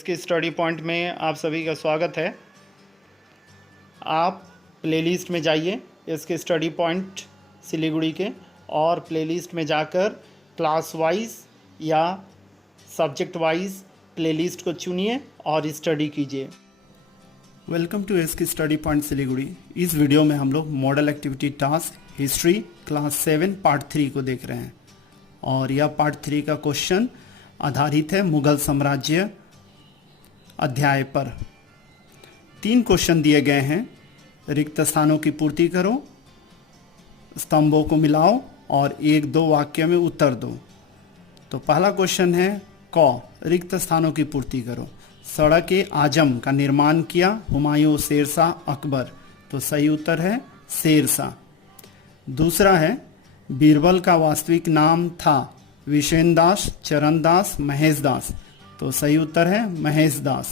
इसके study point में आप सभी का स्वागत है। आप प्लेलिस्ट में जाइए इसके स्टडी पॉइंट सिलीगुड़ी के, और प्लेलिस्ट में जाकर क्लास वाइज या सब्जेक्ट वाइज प्लेलिस्ट को चुनिए और स्टडी कीजिए। वेलकम टू इसके स्टडी पॉइंट सिलीगुड़ी। इस वीडियो में हम लोग model activity task history class 7 part 3 को देख रहे हैं, और यह पार्ट 3 का क्वेश्चन आधारित है मुगल साम्राज्य अध्याय पर। 3 क्वेश्चन दिए गए हैं। रिक्त स्थानों की पूर्ति करो, स्तंभों को मिलाओ और 1-2 वाक्य में उत्तर दो। तो पहला क्वेश्चन है क, रिक्त स्थानों की पूर्ति करो। सड़क आजम का निर्माण किया हुमायूं, शेरशाह, अकबर। तो सही उत्तर है शेरशाह। दूसरा है बीरबल का वास्तविक नाम था विशेन दास, चरण दास, महेश दास। तो सही उत्तर है महेश दास।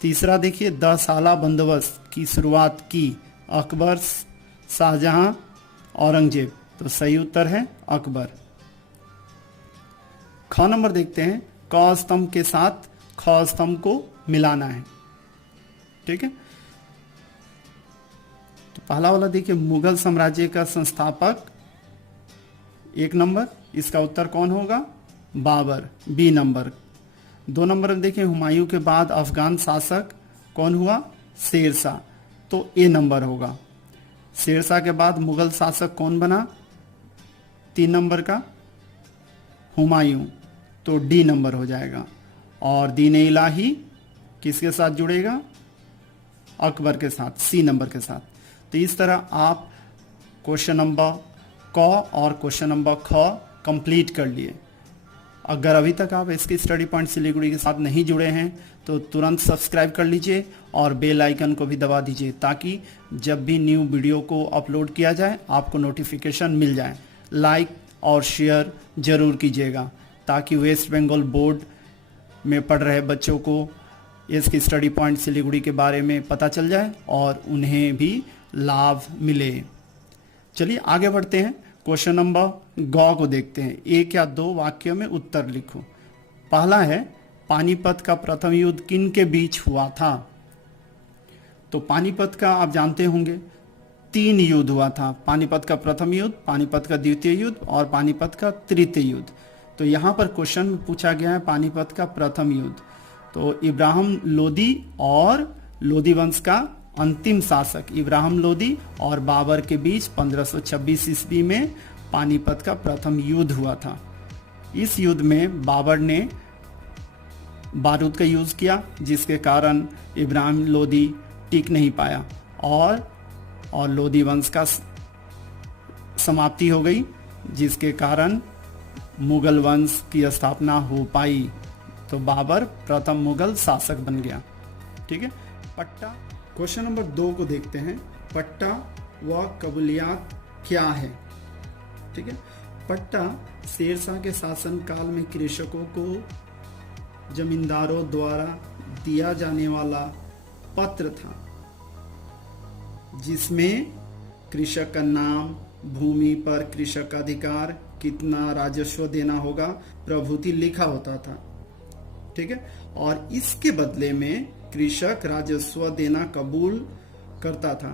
तीसरा देखिए, 10 साला बंदोबस्त की शुरुआत की अकबर, शाहजहां, औरंगजेब। तो सही उत्तर है अकबर। ख नंबर देखते हैं, क स्तंभ के साथ ख स्तंभ को मिलाना है। ठीक है, तो पहला वाला देखिए, मुगल साम्राज्य का संस्थापक 1 नंबर, इसका उत्तर कौन होगा? Babar, B number. 2 नंबर में देखिए, हुमायूं के बाद अफगान शासक कौन हुआ? शेरशाह। तो ए नंबर होगा। शेरशाह के बाद मुगल शासक कौन बना? 3 नंबर का हुमायूं। तो डी नंबर हो जाएगा। और दीन इलाही किसके साथ जुड़ेगा? अकबर के साथ, सी नंबर के साथ। तो इस तरह आप क्वेश्चन नंबर क और क्वेश्चन नंबर ख कंप्लीट कर लिए। अगर अभी तक आप इसकी स्टडी पॉइंट सिलीगुड़ी के साथ नहीं जुड़े हैं तो तुरंत सब्सक्राइब कर लीजिए और बेल आइकन को भी दबा दीजिए, ताकि जब भी न्यू वीडियो को अपलोड किया जाए आपको नोटिफिकेशन मिल जाए। लाइक और शेयर जरूर कीजिएगा, ताकि वेस्ट बंगाल बोर्ड में पढ़ रहे बच्चों को इसकी स्टडी पॉइंट सिलीगुड़ी के बारे में पता चल जाए और उन्हें भी लाभ मिले। चलिए आगे बढ़ते हैं। क्वेश्चन नंबर ग को देखते हैं। 1 या 2 वाक्यों में उत्तर लिखो। पहला है, पानीपत का प्रथम युद्ध किन के बीच हुआ था? तो पानीपत का आप जानते होंगे 3 युद्ध हुआ था। पानीपत का प्रथम युद्ध, पानीपत का द्वितीय युद्ध और पानीपत का तृतीय युद्ध। तो यहाँ पर क्वेश्चन में पूछा गया है पानीपत का प्रथम युद्ध। तो इब्राहिम लोदी और लोदी वंश का अंतिम शासक इब्राहिम लोदी और बाबर के बीच 1526 ईस्वी में पानीपत का प्रथम युद्ध हुआ था। इस युद्ध में बाबर ने बारूद का यूज किया, जिसके कारण इब्राहिम लोदी टिक नहीं पाया और लोदी वंश का समाप्ति हो गई, जिसके कारण मुगल वंश की स्थापना हो पाई। तो बाबर प्रथम मुगल शासक बन गया। ठीक है। पट्टा, क्वेश्चन नंबर 2 को देखते हैं। पट्टा व कबूलियात क्या है? ठीक है, पट्टा शेरशाह के शासन काल में कृषकों को जमींदारों द्वारा दिया जाने वाला पत्र था, जिसमें कृषक का नाम, भूमि पर कृषक का अधिकार, कितना राजस्व देना होगा, प्रभुति लिखा होता था। ठीक है, और इसके बदले में कृषक राजस्व देना कबूल करता था,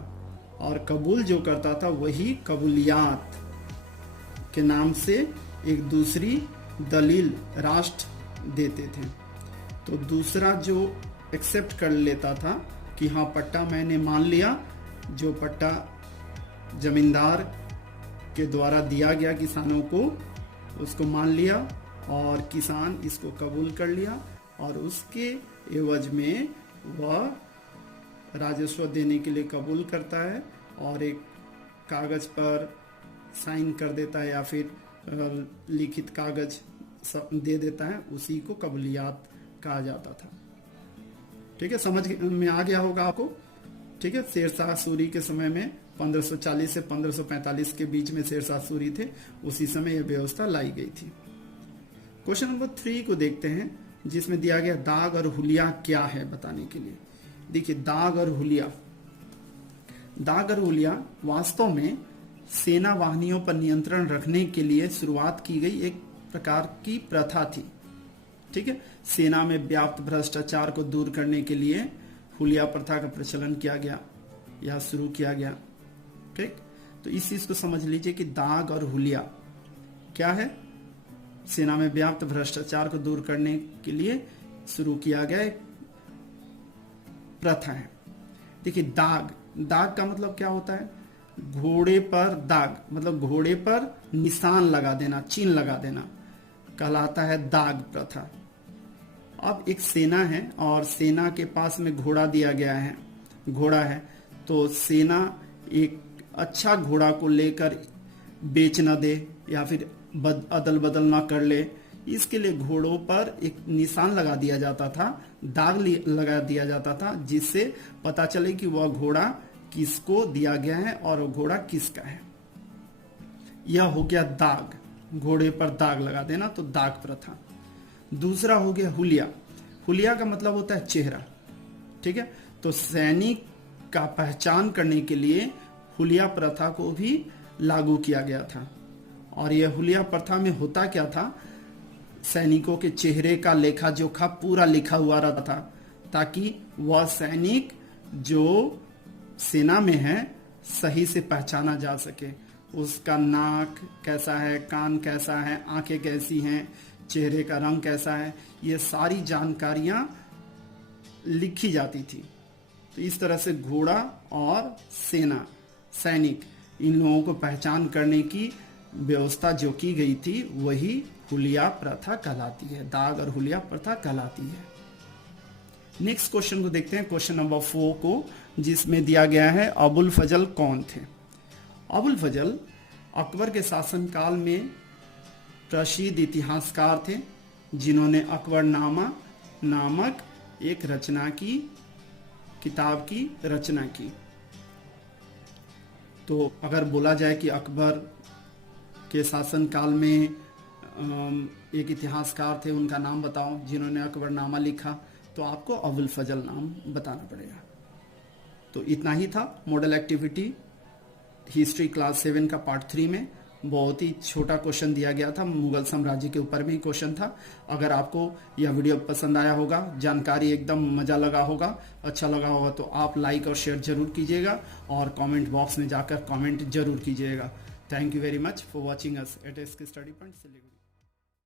और कबूल जो करता था वही कबूलियात के नाम से एक दूसरी दलील राष्ट्र देते थे। तो दूसरा जो एक्सेप्ट कर लेता था कि हाँ पट्टा मैंने मान लिया, जो पट्टा जमींदार के द्वारा दिया गया किसानों को, उसको मान लिया और किसान इसको कबूल कर लिया, और उसके एवज में वह राजस्व देने के लिए कबूल करता है और एक कागज पर साइन कर देता है या फिर लिखित कागज दे देता है, उसी को कबूलियात कहा जाता था। ठीक है, समझ में आ गया होगा आपको। ठीक है, शेरशाह सूरी के समय में 1540 से 1545 के बीच में शेरशाह सूरी थे, उसी समय यह व्यवस्था लाई गई थी। क्वेश्चन नंबर 3 को देखते हैं, जिसमें दिया गया दाग और हुलिया क्या है बताने के लिए। देखिए, दाग और हुलिया वास्तव में सेना वाहिनियों पर नियंत्रण रखने के लिए शुरुआत की गई एक प्रकार की प्रथा थी। ठीक है। सेना में व्याप्त भ्रष्टाचार को दूर करने के लिए हुलिया प्रथा का प्रचलन किया गया या शुरू किया गया। ठीक, तो इस चीज को समझ लीजिए कि दाग और हुलिया क्या है, सेना में व्याप्त भ्रष्टाचार को दूर करने के लिए शुरू किया गया एक प्रथा है। देखिए दाग, दाग का मतलब क्या होता है, घोड़े पर दाग मतलब घोड़े पर निशान लगा देना, चिन्ह लगा देना कहलाता है दाग प्रथा। अब एक सेना है और सेना के पास में घोड़ा दिया गया है, घोड़ा है, तो सेना एक अच्छा घोड़ा को लेकर बेच न दे या फिर अदल बदल ना कर ले, इसके लिए घोड़ों पर एक निशान लगा दिया जाता था, दाग लगा दिया जाता था, जिससे पता चले कि वह घोड़ा किसको दिया गया है और वह घोड़ा किसका है। यह हो गया दाग, घोड़े पर दाग लगा देना, तो दाग प्रथा। दूसरा हो गया हुलिया। हुलिया का मतलब होता है चेहरा, ठीक है। तो सैनिक का पहचान करने के लिए हुलिया प्रथा को भी लागू किया गया था। और यह हुलिया प्रथा में होता क्या था, सैनिकों के चेहरे का लेखा जोखा पूरा लिखा हुआ रहता था, ताकि वह सैनिक जो सेना में है सही से पहचाना जा सके। उसका नाक कैसा है, कान कैसा है, आंखें कैसी हैं, चेहरे का रंग कैसा है, ये सारी जानकारियां लिखी जाती थी। तो इस तरह से घोड़ा और सेना, सैनिक, इन लोगों को पहचान करने की व्यवस्था जो की गई थी वही हुलिया प्रथा कहलाती है, दाग और हुलिया प्रथा कहलाती है। नेक्स्ट क्वेश्चन को देखते हैं, क्वेश्चन नंबर 4 को, जिसमें दिया गया है अबुल फजल कौन थे। अबुल फजल अकबर के शासनकाल में प्रसिद्ध इतिहासकार थे, जिन्होंने अकबरनामा नामक एक रचना की, किताब की रचना की। तो अगर बोला जाए कि अकबर के शासनकाल में एक इतिहासकार थे, उनका नाम बताओ जिन्होंने अकबरनामा लिखा, तो आपको अबुल फजल नाम बताना पड़ेगा। तो इतना ही था मॉडल एक्टिविटी हिस्ट्री क्लास 7 का पार्ट 3 में। बहुत ही छोटा क्वेश्चन दिया गया था, मुगल साम्राज्य के ऊपर में ही क्वेश्चन था। अगर आपको यह वीडियो पसंद आया होगा, जानकारी एकदम मजा लगा होगा, अच्छा लगा होगा, तो आप लाइक और शेयर जरूर कीजिएगा और कमेंट बॉक्स में जाकर कमेंट जरूर कीजिएगा। Thank you very much for watching us at SK study point Siliguri.